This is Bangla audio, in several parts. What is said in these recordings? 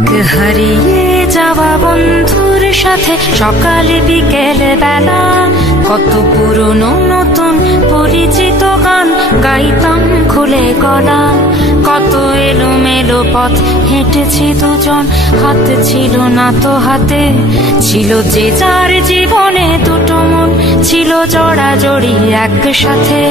এক হারিয়ে যাওয়া বন্ধুর সাথে সকালে বিকেল বেলা কত পুরনো নতুন পরিচিত গান গাইতাম খুলে গলা। কত এলোমেলো পথ হেঁটেছি দুজন, হাত ছিল না তো হাতে, ছিল যে যার জীবনে দুটো মন, ছিল জড়াজড়ি একসাথে।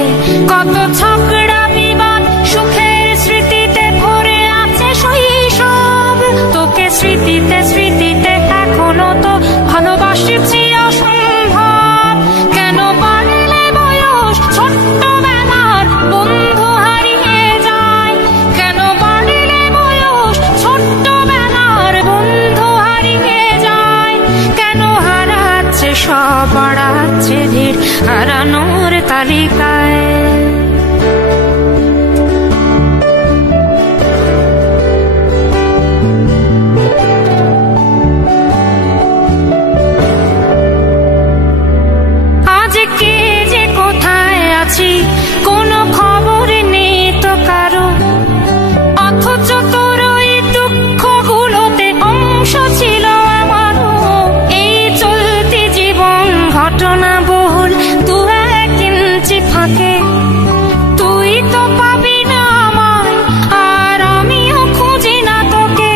কত ঝগড়া বিবাদ সুখের স্মৃতিতে ভরে আছে শৈশব, তোকে স্মৃতিতে স্মৃতিতে এখনো তো ভালোবাসছি অসম্ভব। কেন বাড়লে বয়স ছোট্টবেলার বন্ধু হারিয়ে যায়, কেন বাড়লে বয়স ছোট্টবেলার বন্ধু হারিয়ে যায়, কেন হারাচ্ছে সব বাড়াচ্ছে ভিড় হারানোর তালিকায়। কোনো খবর নেই তো কারো, অথচ তোর ওই দুঃখগুলোতে অংশ ছিল আমারও। এই চলতি জীবন ঘটনা বহুল দু এক ইঞ্চি ফাঁকে, তুই তো পাবি না আমায় আর আমিও খুঁজি না তোকে।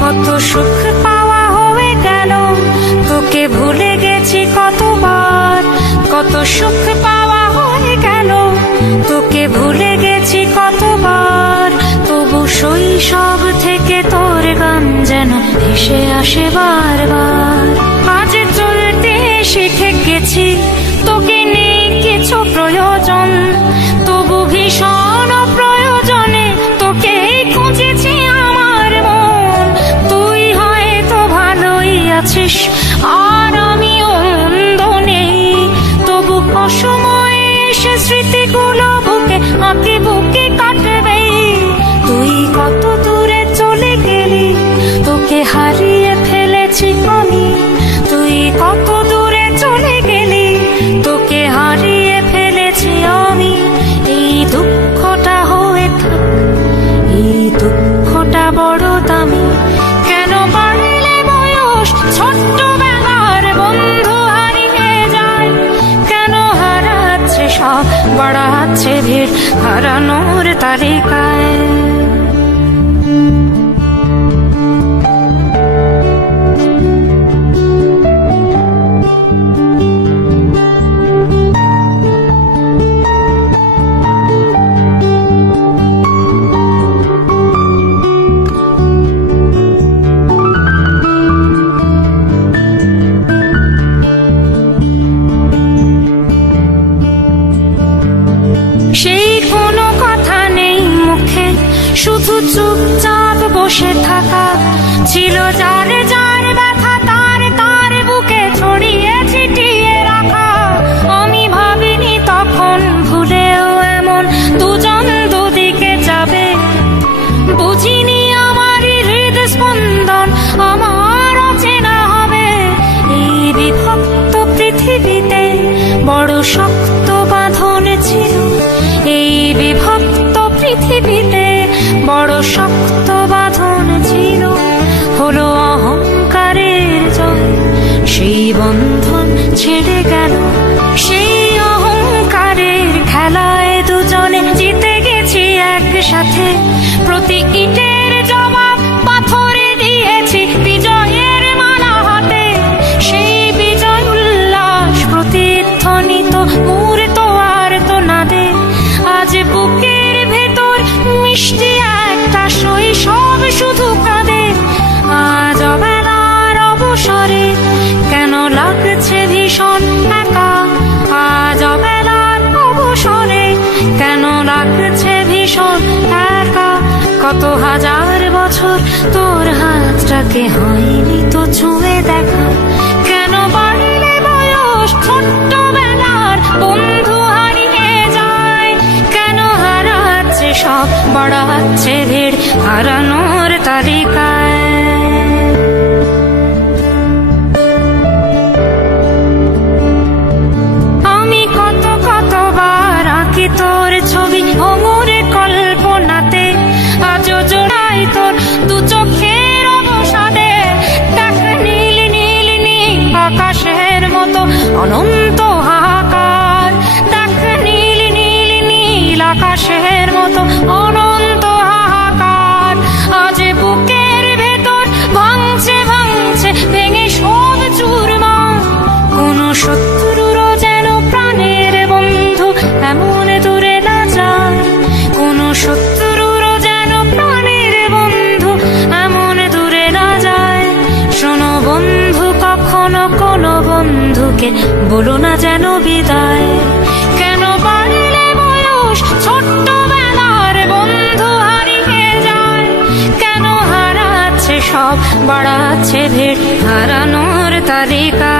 কত সুখ পাওয়া হয়ে গেল, তোকে ভুলে গেছি কতবার। কত সুখ পাওয়া হয়ে গেল, তোকে ভুলে গেছি কতবার। তবু শৈশব থেকে তোর গান যেন ভেসে আসে বারবার। আজ চলতে শিখে গেছি, তোকে নেই কিছু প্রয়োজন, তবু ভীষণ প্রয়োজনে তোকে খুঁজেছি আমার মন। তুই হয়তো ভালোই আছিস আর আমিও মন্দ নেই, তবু অসময়ে সে স্মৃতিগুলো বুকে আঁকি বুকে কাটবে। তুই কত দূরে চলে গেলি, তোকে হারিয়ে ফেলেছি আমি। তুই কত দূরে চলে গেলি, তোকে হারিয়ে ফেলেছি আমি। এই দুঃখটা হয়ে থাক, এই দুঃখটা বড় দামি। কেন বাড়লে বয়স ছোট্টবেলার বন্ধু হারিয়ে যায়, কেন হারাচ্ছে সব বাড়াচ্ছে ভিড় হারানোর তালিকায়। সেই কোনো কথা নেই মুখে, শুধু চুপচাপ বসে থাকা। ছিল যার যার ব্যথা তার তার বুকে ছড়িয়ে ছিটিয়ে রাখা। আমি ভাবিনি তখন ভুলেও এমন দুজন দুদিকে যাবে, বুঝিনি আমারই হৃদস্পন্দন আমার অচেনা হবে। এই বিভক্ত পৃথিবীতে বড় শক্ত বাঁধন ছিল, এই বিভক্ত পৃথিবীতে বড় শক্ত বাঁধন ছিল। হলো অহংকারের জয়, সেই বন্ধন ছেড়ে গেল। সেই অহংকারের খেলায় দুজনে জিতে গেছি একসাথে। প্রতি ইটের জবাব পাথরে দিয়েছি বিজয়ের মালা হাতে। সেই বিজয় উল্লাস প্রতিধ্বনিত মুহূর্ত আর তো না দে। আজ বুকের ভেতর মিষ্টি একটা শৈশব শুধু কাঁদে। আজ অবেলার অবসরে কেন লাগছে ভীষণ একা। আজ অবেলার অবসরে কেন লাগছে ভীষণ একা। কত হাজার বছর তোর হাতটাকে হয়নি তো ছুঁয়ে দেখা। কেন বাড়লে বয়স ছোট্টবেলার বন্ধু হারিয়ে যায়, কেন হারাচ্ছে সব বাড়াচ্ছে ভিড় হারানোর তালিকায়। আমি কতবার আঁকি তোর ছবি ভ্রমরে কল্পনাতে, আজও জোড়াই তোর দু চোখের অবসান। আকাশের মতো অনন্ত হাহাকার। দেখ নীল নীল নীল আকাশের মতো অনন্ত হাহাকার। আজ বুকের ভেতর ভাঙছে ভাঙছে ভেঙে সব চুরমার। কোন শত্রুরও যেন প্রাণের বন্ধু এমন দূরে না যায়। কোন শত্রুরও যেন প্রাণের বন্ধু এমন দূরে না যায়। শোনো বন্ধু, কখনো কোনো বন্ধুকে বলো না যেন বিদায়। কেন বাড়লে বয়স ছোট্টবেলার বন্ধু হারিয়ে যায়। কেন হারাচ্ছে সব, বাড়াচ্ছে ভিড় হারানোর তালিকা।